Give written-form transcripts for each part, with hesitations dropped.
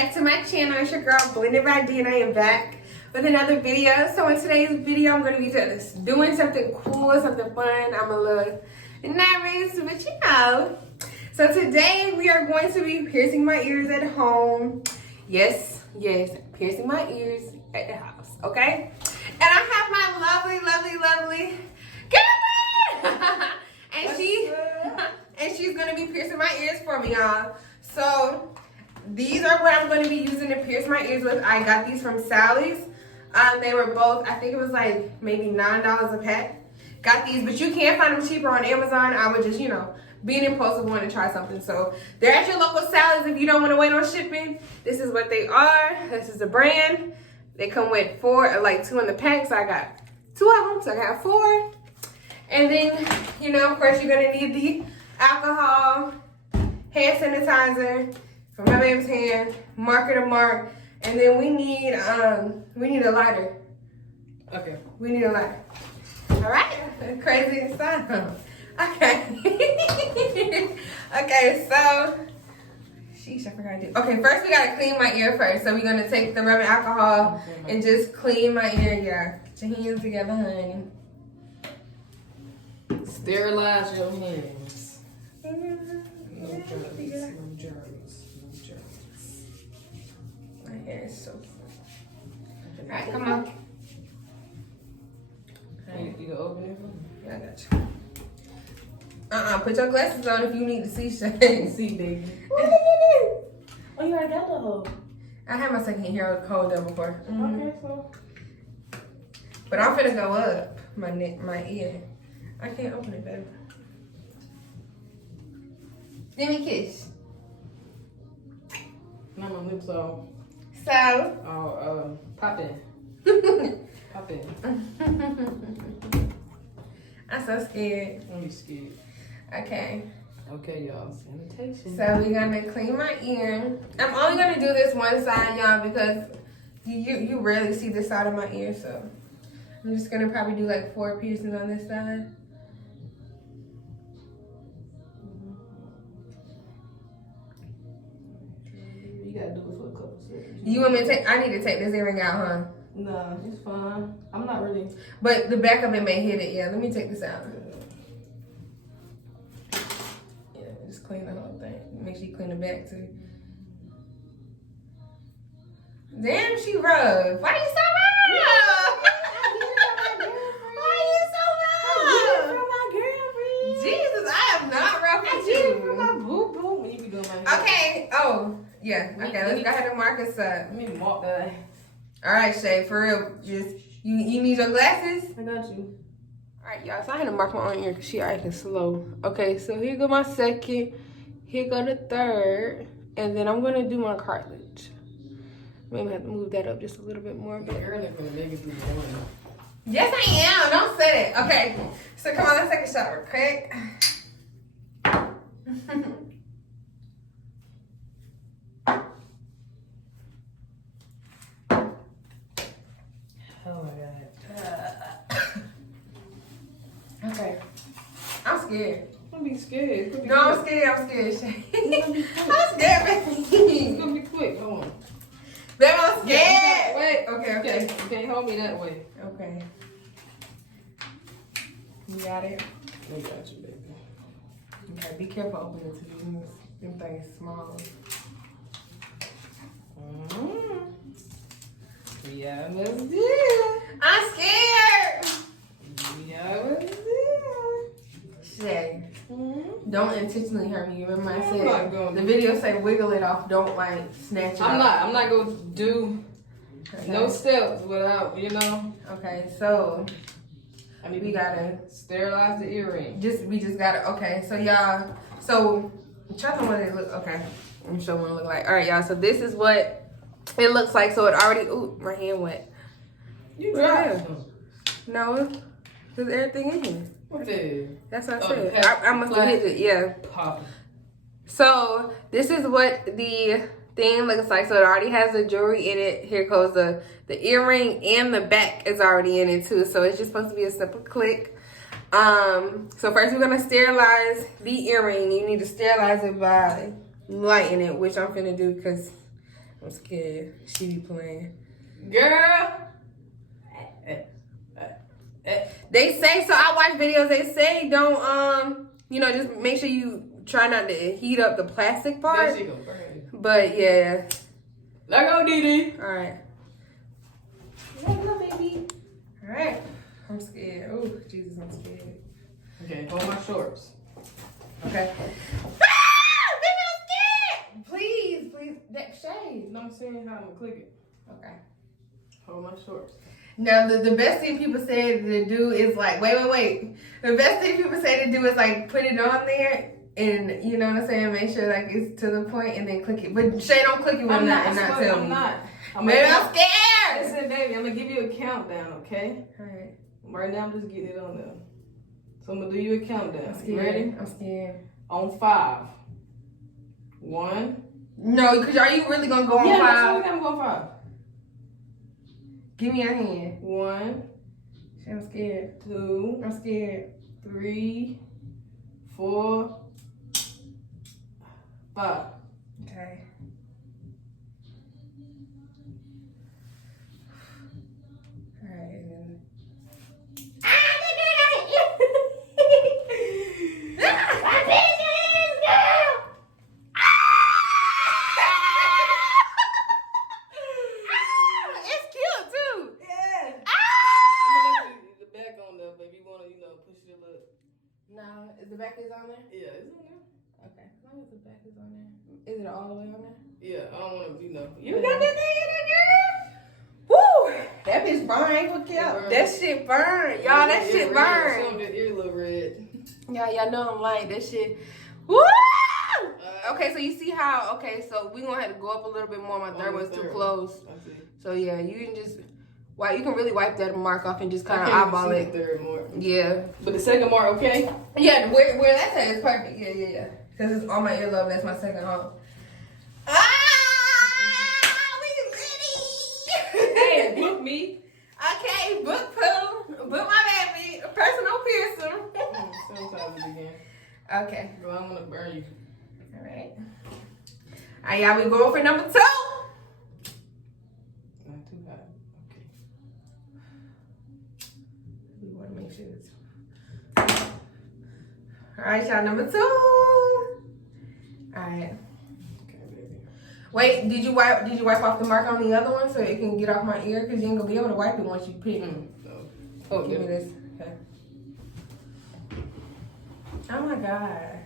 back to my channel. It's your girl BlendedByDee, and I am back with another video. So in today's video, I'm going to be doing something cool, something fun. I'm a little nervous, but you know. So today we are going to be piercing my ears at home. Yes, piercing my ears at the house, okay? And I have my lovely girlfriend! and she's going to be piercing my ears for me, y'all. So these are what I'm going to be using to pierce my ears with. I got these from Sally's. They were both, I think it was like maybe $9 a pack. Got these, but you can find them cheaper on Amazon. I would just, you know, be an impulsive one to try something. So they're at your local Sally's if you don't want to wait on shipping. This is what they are. This is the brand. They come with two in the pack. So I got 2 of them. So I got 4. And then, you know, of course, you're going to need the alcohol, hand sanitizer from my baby's hand, marker to mark, and then we need a lighter. Okay. We need a lighter. All right. Crazy stuff. Okay. Okay, so sheesh, I forgot to do. Okay, first we gotta clean my ear first. So we're gonna take the rubbing alcohol and just clean my ear. Yeah. Get your hands together, honey. Sterilize your hands. No germs. My hair is so cute. Alright, come on. You can open it? Yeah, I got you. Put your glasses on if you need to see shit. See, baby. Oh, you already got the hole. I had my second hair cold though before. Okay, so. But I'm finna go up my neck, my ear. I can't open it, baby. Give me a kiss. Now my lips are. So. Oh, pop in. Pop in. I'm so scared. Don't be scared. Okay. Okay, y'all. Sanitation. So we're gonna clean my ear. I'm only gonna do this one side, y'all, because you rarely see this side of my ear. So I'm just gonna probably do like 4 piercings on this side. You gotta do it for a couple seconds. You want me to take? I need to take this earring out, huh? No, it's fine. I'm not really. But the back of it may hit it. Yeah, let me take this out. Yeah, just clean the whole thing. Make sure you clean the back too. Damn, she rough. Why you so rough? Why you so rough? From my girlfriend. Jesus, I am not rough with I get it from you. my boo boo when you be doing my hair. Okay. Oh, yeah. Okay, let's go ahead and mark us up. Let me mark that. All right, Shay, for real. Just you need your glasses? I got you. All right, y'all. So I had to mark my own ear because she acting slow. Okay, so here go my second. Here go the third, and then I'm gonna do my cartilage. Maybe I have to move that up just a little bit more. But Earlier from the baby through the morning. yes, I am. Don't say that. Okay. So come on, let's take a shot real quick. Oh my god. Okay. I'm scared. Don't be scared. No, I'm scared. I'm scared, Shay. I'm scared, It's baby. gonna be quick. Hold on. Baby, I'm scared. Wait. Okay. You can't hold me that way. Okay. You got it? I got you, baby. Okay, be careful opening it to these. Them things small. Yeah, let's do it. I'm scared. Yeah, let's do it. Shay, don't intentionally hurt me. Remember I I'm said not gonna the do video say wiggle it off. Don't like snatch it I'm off. not gonna do Okay. no steps without, you know. Okay, so I mean, we gotta sterilize the earring. we just gotta. Okay, so y'all. So try to what it look. Okay, let me show what it look like. All right, y'all. So this is what it looks like. So it already. Ooh, my hand wet. You What got is? No, there's everything in here. What the? That's what I Oh, said. I must have hit it. Yeah. Pop. So this is what the thing looks like. So it already has the jewelry in it. Here goes the earring, and the back is already in it too. So it's just supposed to be a simple click. So first we're gonna sterilize the earring. You need to sterilize it by lighting it, which I'm finna do because I'm scared. She be playing. Girl. They say, so I watch videos, they say don't, just make sure you try not to heat up the plastic part. That shit gonna burn. But yeah. Let go, Dee. Alright. Let go, baby. Alright. I'm scared. Oh, Jesus, I'm scared. Okay, hold my shorts. Okay. Ah! Baby, I'm scared! Please. That shade. No, I'm saying how I'm gonna click it. Okay. Hold my shorts. Now, the best thing people say to do is like, wait. The best thing people say to do is like put it on there and, you know what I'm saying, make sure like it's to the point and then click it. But Shay, don't click it when I'm not tell me. I'm not. Baby, I'm scared! Listen, baby, I'm gonna give you a countdown, okay? Alright. Right now, I'm just getting it on there. So I'm gonna do you a countdown. I'm You scared. ready? I'm scared. On 5. 1. No, because are you really going to go on 5? Yeah, I'm going 5. Give me your hand. 1. Shay, I'm scared. 2. I'm scared. 3. 4. 5. Okay. Alright, and then... It's cute too. Yeah. I'm gonna let you the back on there, baby. You wanna, push it a little. No, the back is on there? Yeah, it's on there. Okay. As long as the back is on there. Is it all the way on there? Yeah, I don't wanna, You got that thing in there, girl? Woo! That bitch burn, ain't gonna kill. That shit burn. Y'all, that shit burn. Some of the ear look red. Y'all know I'm like that shit. Woo! Okay, so you see how, so we gonna have to go up a little bit more. My third one's too close. I see. So yeah, you can just, you can really wipe that mark off and just kind of I can't eyeball see it. the third mark. Yeah. But the second mark, okay? Yeah, where that's at is perfect. Yeah. Because it's on my earlobe, that's my second home. We ready! Hey, book me. Okay, book poo. Book my baby. Personal piercing. Sometimes again. Okay. Girl, I'm gonna burn you. Alright. Alright, y'all, we going for number 2. Not too hot. Okay. We want to make sure it's... Alright, y'all, number 2. Alright. Okay, baby. Wait, did you wipe off the mark on the other one so it can get off my ear? Because you ain't gonna be able to wipe it once you pick. No. Oh, give me this. Okay. Oh my god.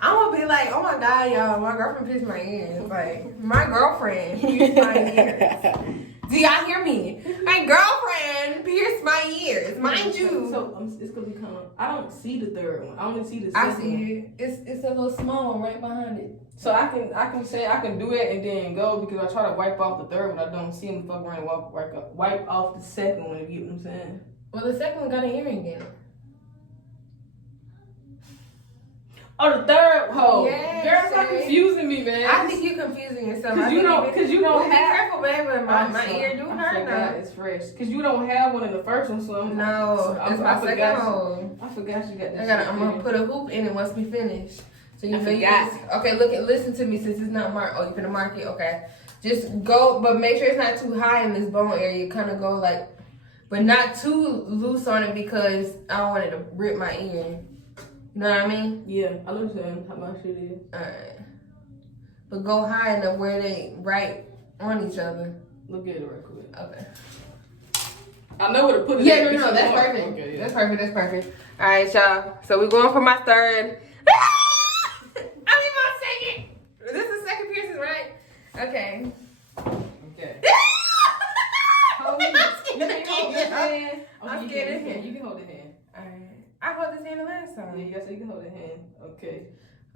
I'm gonna be like, oh my god, y'all, my girlfriend pierced my ears. Like, my girlfriend pierced my ears. Do y'all hear me? My girlfriend pierced my ears. Mind you. So it's gonna be kind of. I don't see the third one. I only see the I second see one. it. It's a little small one right behind it. So I can say I can do it and then go because I try to wipe off the third one. I don't see him fuck around and wipe off the second one. If you get what I'm saying. Well, the second one got an earring in it. Oh, the third hole. Yes, Girl, stop confusing me, man. I think you're confusing yourself. Because you don't be have. careful, baby. My ear do hurt now. It's fresh. Because you don't have one in the first one, so I'm No, it's my second hole. I forgot you got that. I'm gonna put a hoop in it once we finish. So you I know you forgot. just, okay. Listen to me. Since it's not marked, oh, you're gonna mark it. Okay, just go, but make sure it's not too high in this bone area. Kind of go like, but not too loose on it because I don't want it to rip my ear. You know what I mean? Yeah, I understand how my shit is. Alright. But go high enough where they right on each other. Look at it right quick. Okay. I know where to put it. Yeah, no, that's perfect. Okay, yeah. That's perfect. Alright, y'all. So we're going for my third. I mean my second. This is second piercing, right? Okay. Okay. I'm scared. I'm scared of him. You can hold the hand. Alright. I hold this hand the last Yeah, time. you guys, you can hold the hand. Okay.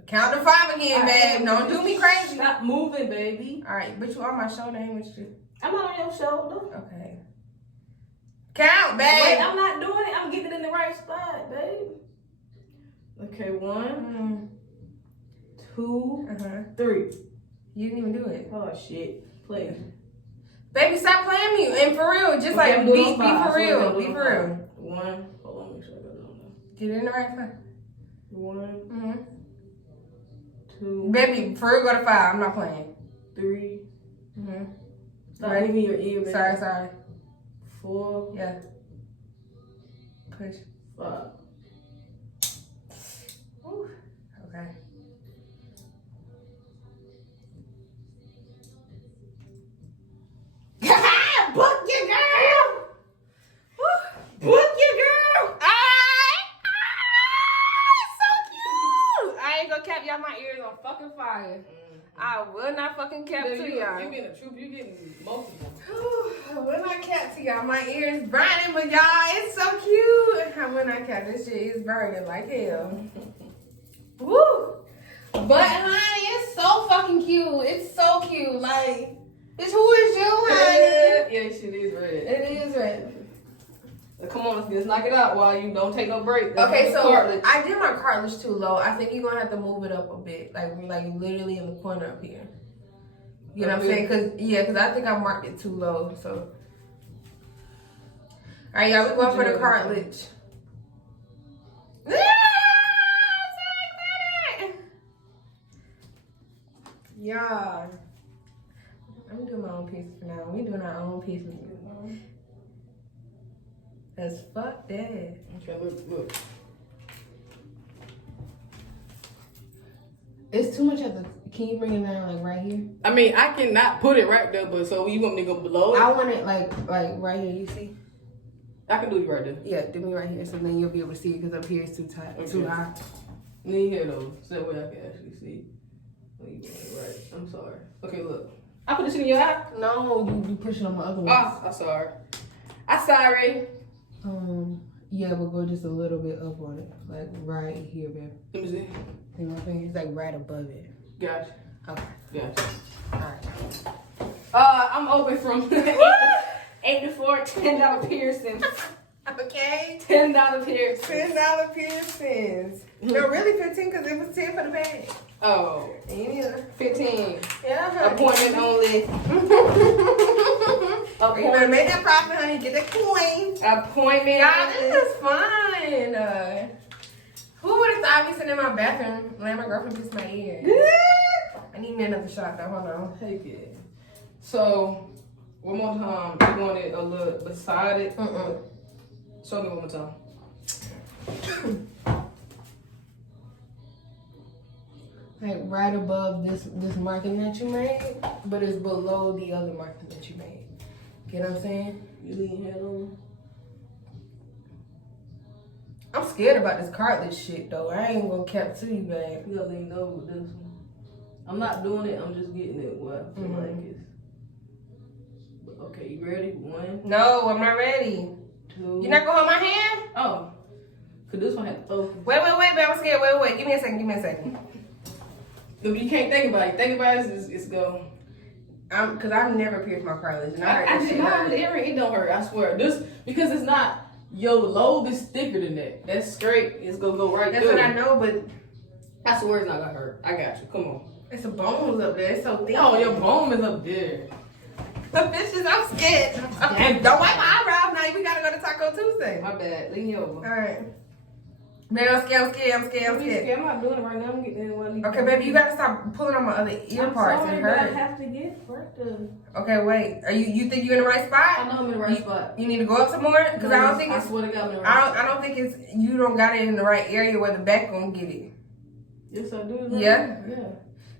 Count to 5 again, babe. Don't do me crazy. Stop moving, baby. Alright, but you on my shoulder, ain't with you? I'm not on your shoulder. Okay. Count, babe. Wait, I'm not doing it. I'm getting it in the right spot, babe. Okay, 1, 2, 3. You didn't even do it. Oh shit. Play. Baby, stop playing me. And for real, just Okay, like do be it on five. for real. So Be for real. 1. Hold on, make sure I got it on there. Get it in the right spot. 1, 2, Baby, for real, go to 5. I'm not playing. 3, Stop moving your ear, baby. Sorry. 4. Yeah. Push. 5. Ooh. Okay. Book your girl! Book your girl! It's so cute! I ain't gonna cap y'all, my ears on fucking fire. I will not fucking cap to y'all. You getting a troop, you getting multiple. I will not cap to y'all. My ears burning, but y'all, it's so cute. I will not cap. This shit is burning like hell. Woo! But honey, it's so fucking cute. It's so cute. Like, bitch, who is you, honey? Yeah, shit is red. It is red. Come on, let's knock it out while you don't take no break. Okay, so cartilage. I did my cartilage too low. I think you're gonna have to move it up a bit, like literally in the corner up here. You know what I'm saying? Cause I think I marked it too low. So, all right, y'all, we going for the cartilage. I'm so excited! Y'all, I'm doing my own piece for now. We doing our own pieces. Cause fuck that. Okay, look. It's too much at the. Can you bring it down like right here? I mean, I cannot put it right there, but so you want me to go below it? I want it like right here. You see? I can do it right there. Yeah, do me right here, so then you'll be able to see it. Cause up here it's too tight, Okay. too high. Need here though, so that way I can actually see. Oh, you got it right. I'm sorry. Okay, look. I put this in your eye. No, you push it on my other one. Oh, I'm sorry. I'm sorry. Yeah, but go just a little bit up on it, like right here, babe. Let me see. You know what I'm saying? It's like right above it. Gotcha. Okay. Gotcha. All right. I'm open from 8 to 4, $10 piercings. Okay. $10 piercings. $10 piercings. No, really 15 because it was 10 for the bag. Oh, Yeah. 15. Yeah. Appointment only. You better make that profit, honey. Get that coin. Appointment. Y'all, this is fun. Who would have thought I'd be sitting in my bathroom letting my girlfriend kiss my ear? I need me another shot though. Hold on. Take it. So, one more time. You want it a little beside it? Show me one more time. Like right above this marking that you made, but it's below the other marking that you made. Get what I'm saying? You lean your head over. I'm scared about this cartilage shit though. I ain't gonna cap to you, babe. You gotta lean over with this one. I'm not doing it. I'm just getting it where I feel like it's. Okay, you ready? 1. No, I'm not ready. 2. You not gonna hold my hand? Oh, cause this one had to focus. Wait, babe. I'm scared. Wait. Give me a second. But you can't think about it. Think about it. It's go. Cause I've never pierced my cartilage, and I heard I this did shit not hurt. with the earring. It don't hurt. I swear. This because it's not. Your lobe is thicker than that. That's straight. It's gonna go right That's through. what I know, but I swear it's not gonna hurt. I got you. Come on. it's a bones up there. It's so thin. Oh, your bone is up there. Bitches, I'm scared. Okay, don't wipe my eyebrows now. We gotta go to Taco Tuesday. My bad. Lean you over. All right. Man, I'm scared. I'm not doing it right now. I'm getting in one. Okay, baby, you gotta stop pulling on my other ear parts. Sorry, It but I hurts. have to get right there. Okay, wait. Are you think you're in the right I spot? know I'm in the right spot. You need to go up some more? Because I don't think I it's. swear to God, I'm in the right I don't think it's. You don't got it in the right area where the back gonna get it. Yes, I do. Right Yeah? Yeah.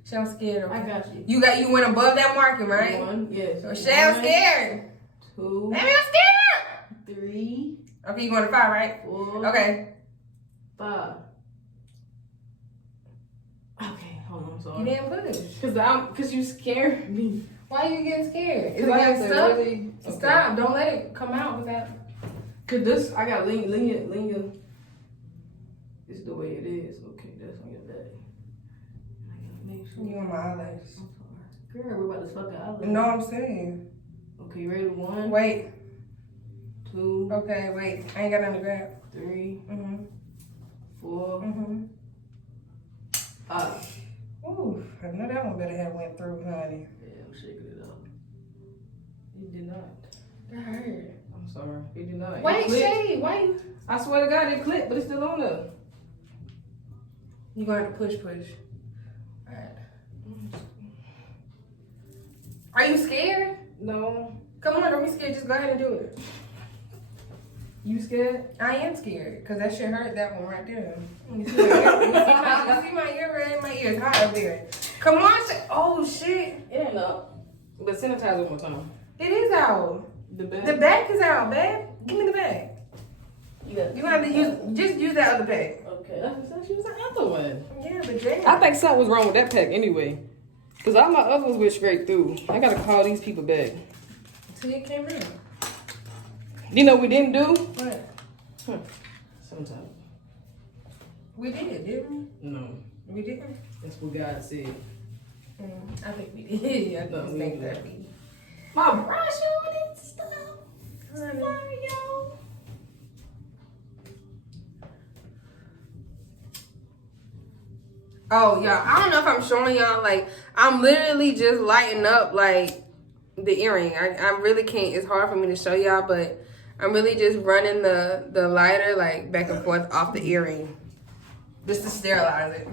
She, I'm scared. Okay. I got you. You went above that marking, right? 1. Yes. Shay, I'm scared. 2. Baby, I'm scared. 3. Okay, you going to 5, right? 4. Okay. 5. Okay, hold on. I'm sorry. You didn't push. Cause you scared me. Why are you getting scared? Is it Cause I getting have to stuck? really Stop. Don't let it come out without. Cause this, I got linear. It's the way it is. Okay, that's on your back. I gotta make sure. You on my eyelash. I'm sorry. Girl, we're about to suck an eyelash. No, I'm saying. Okay, you ready? 1. Wait. 2. Okay, wait. I ain't got nothing to grab. 3. Mm-hmm. 4. Mm-hmm. 5. Ooh, I know that one better have went through, honey. Yeah, I'm shaking it up. It did not. That hurt. I'm sorry. It did not. Wait, It clipped. Shay, why you? I swear to God, it clipped, but it's still on there. You gonna have to push. Alright. Are you scared? No. Come on, don't be scared. Just go ahead and do it. You scared? I am scared because that shit hurt. That one right there. You see my ear red? My ear is hot up there. Come on. Oh, shit. It ain't up. But sanitize one more time. It is out. The back? The back is out, babe. Give me the back. You have to use that other pack. Okay, she was like, other one. Yeah, but damn. I think something was wrong with that pack anyway. Because all my others went straight through. I gotta call these people back. See, it came in. You know what we didn't do? What? Sometimes. We did, didn't we? No. We didn't? That's what God said. I think we did. I No, just we think didn't. that we My brush on and stuff. Honey. Sorry, y'all. Oh, y'all, I don't know if I'm showing y'all, like, I'm literally just lighting up, like, the earring. I really can't, it's hard for me to show y'all, but I'm really just running the lighter, like, back and forth off the earring. Just to sterilize it.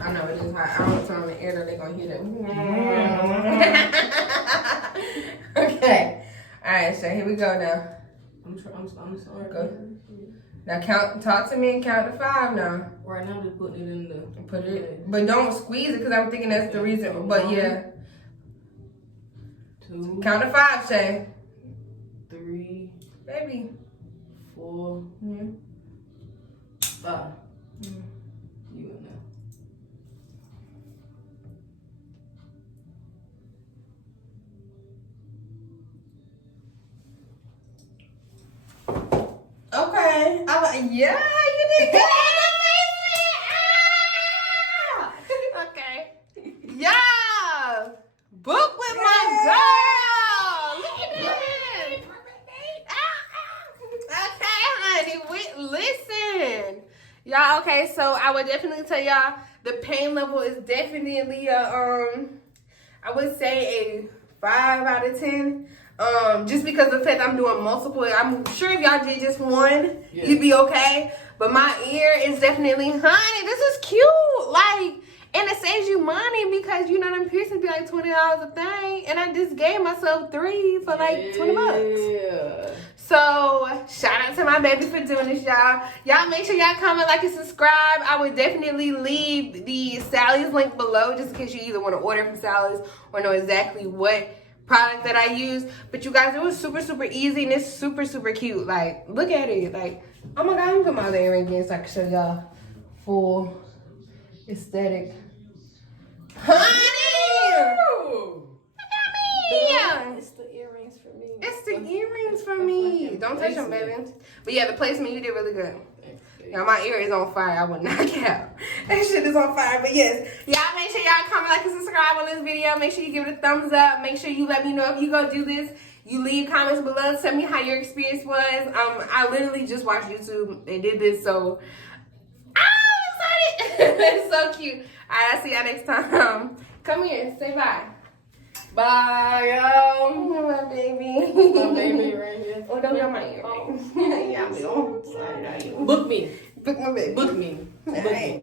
I know it is hot. I don't turn on the air, they're gonna hear that. Okay. Alright, so here we go now. I'm sorry. Go. Now talk to me and count to 5 now. Right now, I'm just putting it in the... Put it, but don't squeeze it because I'm thinking that's the reason. But yeah. 2. Count to 5, Shay. 3. Baby. 4. 5. You in there. Okay. I'm like, yeah, you did good. Okay. Yeah. Book with my girl. Look at this. Okay, honey. Listen. Y'all, okay, so I would definitely tell y'all the pain level is definitely I would say a 5 out of 10. Just because of the fact I'm doing multiple, I'm sure if y'all did just one, you'd be okay. But my ear is definitely, honey, this is cute. Like, and it saves you money because, you know, them piercings be like $20 a thing. And I just gave myself 3 for like $20. Yeah. So, shout out to my baby for doing this, y'all. Y'all make sure y'all comment, like, and subscribe. I would definitely leave the Sally's link below just in case you either want to order from Sally's or know exactly what product that I use. But you guys, it was super, super easy and it's super, super cute. Like, look at it. Like, oh my God, I'm gonna put my other earring again so I can show y'all full aesthetic. Honey! It's the earrings for me. It's the earrings for me. Don't touch them, baby. But yeah, the placement, you did really good. Y'all, my ear is on fire. I would knock out. That shit is on fire. But yes, y'all make sure y'all comment, like, and subscribe on this video. Make sure you give it a thumbs up. Make sure you let me know if you go do this. You leave comments below. Tell me how your experience was. I literally just watched YouTube and did this, so I'm excited. It's so cute. All right, I'll see y'all next time. Come here. Say bye. Bye, y'all. My baby. My baby right here. Oh, don't be on my ear. Yeah, I'm Book me. Book my baby. Book me. Book me.